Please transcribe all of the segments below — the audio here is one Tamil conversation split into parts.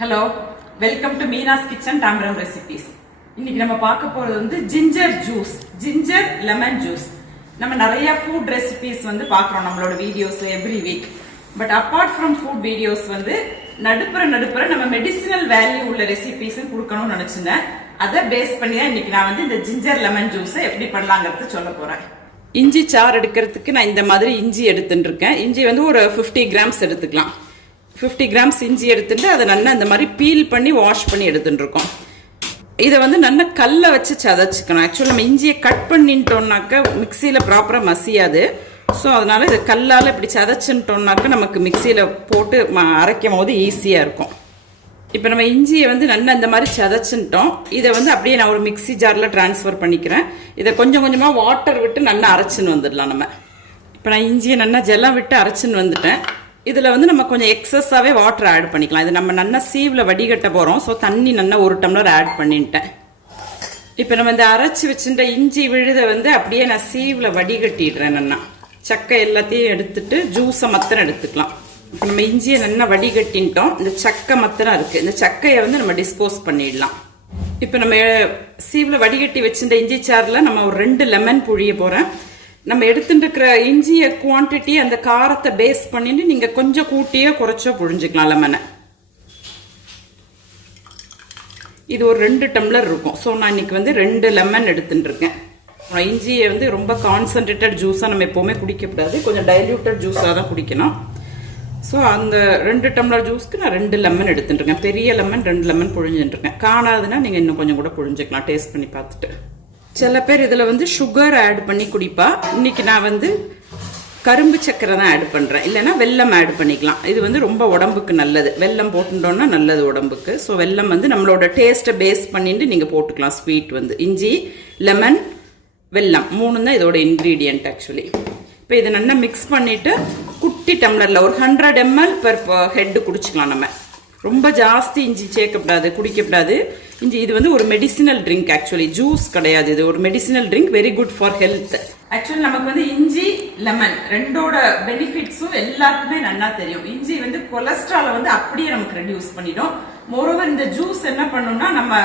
Hello welcome to Meena's kitchen Tambaram recipes இன்னைக்கு நம்ம பார்க்க போறது வந்து ginger juice ginger lemon juice நம்ம நிறைய ஃபுட் ரெசிபிஸ் வந்து பார்க்குறோம் நம்மளோட வீடியோஸ்ல every week but apart from food videos வந்து நடுப்புற நடுப்புற நம்ம மெடிசினல் வேல்யூ உள்ள ரெசிபிஸும் கொடுக்கணும்னு நினைச்சிருந்தேன். அதை பேஸ் பண்ணி தான் இன்னைக்கு நான் வந்து இந்த ஜிஞ்சர் லெமன் ஜூஸை எப்படி பண்ணலாங்கிறது சொல்ல போறேன். இஞ்சி சாறு எடுக்கிறதுக்கு நான் இந்த மாதிரி இஞ்சி எடுத்துட்டு இருக்கேன். இஞ்சி வந்து ஒரு 50 கிராம்ஸ் எடுத்துக்கலாம். 50 கிராம்ஸ் இஞ்சி எடுத்துட்டு அதை நல்லா இந்த மாதிரி பீல் பண்ணி வாஷ் பண்ணி எடுத்துட்டு இருக்கோம். இதை வந்து நல்லா கல்லை வச்சு சதைச்சிக்கணும். ஆக்சுவலாக நம்ம இஞ்சியை கட் பண்ணிட்டோம்னாக்க மிக்சியில் ப்ராப்பராக மசியாது. ஸோ அதனால் இதை கல்லால் இப்படி சதைச்சுட்டோம்னாக்க நமக்கு மிக்சியில் போட்டு ம- அரைக்கும் போது ஈஸியாக இருக்கும். இப்போ நம்ம இஞ்சியை வந்து நல்லா இந்த மாதிரி சதைச்சுட்டோம். இதை வந்து அப்படியே நான் ஒரு மிக்ஸி ஜாரில் ட்ரான்ஸ்ஃபர் பண்ணிக்கிறேன். இதை கொஞ்சம் கொஞ்சமாக வாட்டர் விட்டு நல்லா அரைச்சின்னு வந்துடலாம் நம்ம. இப்போ நான் இஞ்சியை நல்லா ஜெல்லாம் விட்டு அரைச்சின்னு வந்துட்டேன். இதில் வந்து நம்ம கொஞ்சம் எக்ஸஸாகவே வாட்டர் ஆட் பண்ணிக்கலாம். இது நம்ம நல்லா சீவில் வடிகட்ட போகிறோம் ஸோ தண்ணி நல்லா ஒரு டம்ளர் ஆட் பண்ணிட்டேன் இப்போ நம்ம இந்த அரைச்சி வச்சுட்ட இஞ்சி விழுதை வந்து அப்படியே நான் சீவில் வடிகட்டிடுறேன் நல்லா சக்கை எல்லாத்தையும் எடுத்துட்டு ஜூஸை மத்திரம் எடுத்துக்கலாம். இப்போ நம்ம இஞ்சியை நல்லா வடிகட்டின்ட்டோம். இந்த சக்கை மத்திரம் இருக்குது இந்த சக்கையை வந்து நம்ம டிஸ்போஸ் பண்ணிடலாம். இப்போ நம்ம சீவில் வடிகட்டி வச்சிருந்த இஞ்சி சாரில் நம்ம ஒரு ரெண்டு லெமன் புழிய போகிறேன் நம்ம எடுத்துட்டு இஞ்சிய குவான்டிட்டி அந்த காரத்தை பேஸ் பண்ணிட்டு நீங்கள் கொஞ்சம் கூட்டியோ குறைச்சோ புழிஞ்சுக்கலாம் லெமனை. இது ஒரு ரெண்டு டம்ளர் இருக்கும். ஸோ நான் இன்னைக்கு வந்து ரெண்டு லெமன் எடுத்துட்டு இருக்கேன் இஞ்சியை வந்து ரொம்ப கான்சன்ட்ரேட்டட் ஜூஸாக நம்ம எப்போவுமே குடிக்கக்கூடாது கொஞ்சம் டைல்யூட்டட் ஜூஸாக தான் குடிக்கணும். ஸோ அந்த ரெண்டு டம்ளர் ஜூஸ்க்கு நான் ரெண்டு லெமன் எடுத்துட்டு இருக்கேன் பெரிய லெமன் ரெண்டு லெமன் புழிஞ்சுட்டு இருக்கேன் காணாதுன்னா நீங்கள் இன்னும் கொஞ்சம் கூட புழிஞ்சுக்கலாம். டேஸ்ட் பண்ணி பார்த்துட்டு. சில பேர் இதில் வந்து சுகர் ஆட் பண்ணி குடிப்பா. இன்னைக்கு நான் வந்து கரும்பு சக்கரை தான் ஆட் பண்ணுறேன் இல்லைன்னா வெல்லம் ஆட் பண்ணிக்கலாம். இது வந்து ரொம்ப உடம்புக்கு நல்லது. வெல்லம் போட்டுட்டோன்னா நல்லது உடம்புக்கு. ஸோ வெல்லம் வந்து நம்மளோட டேஸ்ட்டை பேஸ் பண்ணிட்டு நீங்கள் போட்டுக்கலாம். ஸ்வீட் வந்து. இஞ்சி லெமன் வெல்லம். மூணு தான் இதோட இன்க்ரீடியன்ட் ஆக்சுவலி இப்போ இதை நல்லா மிக்ஸ் பண்ணிவிட்டு குட்டி டம்ளரில் ஒரு ஹண்ட்ரட் எம்எல் பெர் ஹெட்டு குடிச்சிக்கலாம் நம்ம. ரொம்ப ஜாஸ்தி இஞ்சி சேர்க்கக்கூடாது குடிக்கக்கூடாது இஞ்சி இது வந்து ஒரு மெடிசினல் ட்ரிங்க் ஆக்சுவலி ஜூஸ் கிடையாது இது. ஒரு medicinal drink very good for health actually நமக்கு வந்து இஞ்சி லெமன் ரெண்டோட பெனிஃபிட்ஸும் எல்லாருக்குமே நல்லா தெரியும். இஞ்சி வந்து கொலஸ்ட்ராலை வந்து அப்படியே நமக்கு ரெடியூஸ் பண்ணிடும். மோரோவர் இந்த ஜூஸ் என்ன பண்ணும்னா நம்ம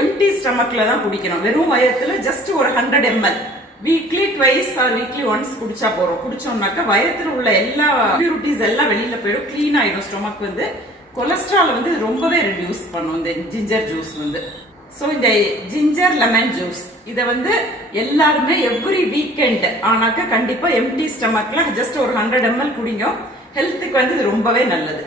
எம்டி ஸ்டமக்ல தான் குடிக்கணும். வெறும் வயத்துல ஜஸ்ட் ஒரு hundred ml weekly twice or weekly once குடிச்சா போறோம் குடிச்சோம்னாக்கா வயத்துல உள்ள எல்லா பியூரிட்டிஸ் எல்லாம் வெளியில போயிடும். கிளீன் ஆயிடும் ஸ்டொமக் வந்து. கொலஸ்ட்ரால் வந்து ரொம்பவே ரெடியூஸ் பண்ணும். இந்த ஜிஞ்சர் ஜூஸ் வந்து. ஸோ இந்த ஜிஞ்சர் லெமன் ஜூஸ் இதை வந்து எல்லாருமே எவ்ரி வீக்கெண்ட் ஆனாக்கா கண்டிப்பாக எம்டி ஸ்டமக்கில் ஜஸ்ட் ஒரு ஹண்ட்ரட் எம்எல் குடிங்க. ஹெல்த்துக்கு வந்து இது ரொம்பவே நல்லது.